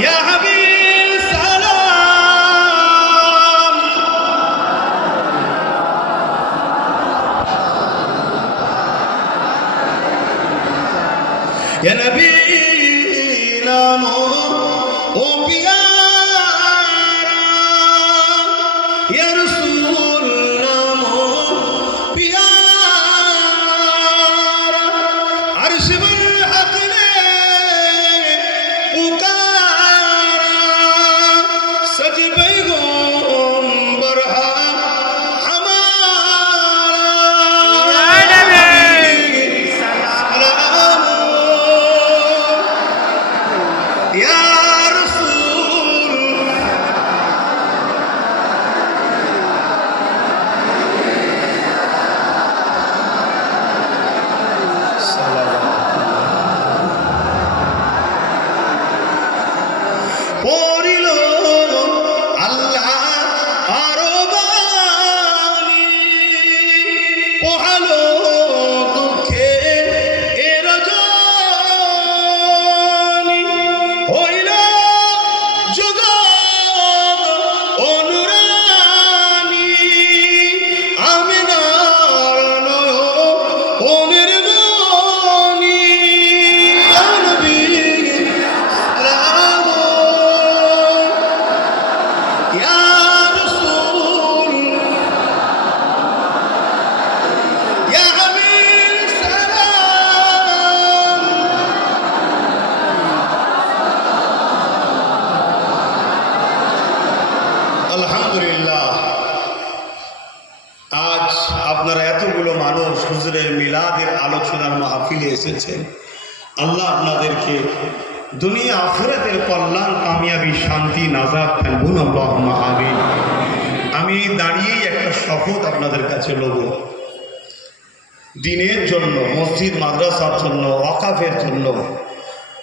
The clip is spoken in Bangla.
ইয়া হাবিব সালাম, ইয়া নবী নামো ও পিয়ারা, ইয়া রাসূল নামো পিয়ারা, আরশ বল হক ने पुकारा, सज पैगंबर हमारा, सलाम या रसूल। পড়িল আল্লাহ আরো বাণী, পোহালো দুঃখে এ রজনী, হইল জগৎ অনুরানী, আমিনার নয়নের মণি, ইয়া নবী সালাম, ইয়া রাসূল, ইয়া হাবিব সালাম। আলহামদুলিল্লাহ, আজ আপনারা এতগুলো মানুষ হুজুরের মিলাদের আলোচনার মাহফিলে এসেছেন। আল্লাহ আপনাদেরকে দুনিয়া আখিরাতের কল্যাণ, কামিয়াবি, শান্তি, নাজাত দেন। বলুন আল্লাহুম্মা আমিন। আমি দাঁড়িয়েই একটা শপথ আপনাদের কাছে নেব। দিনের জন্য, মসজিদ মাদ্রাসার জন্য, ওয়াকাফের জন্য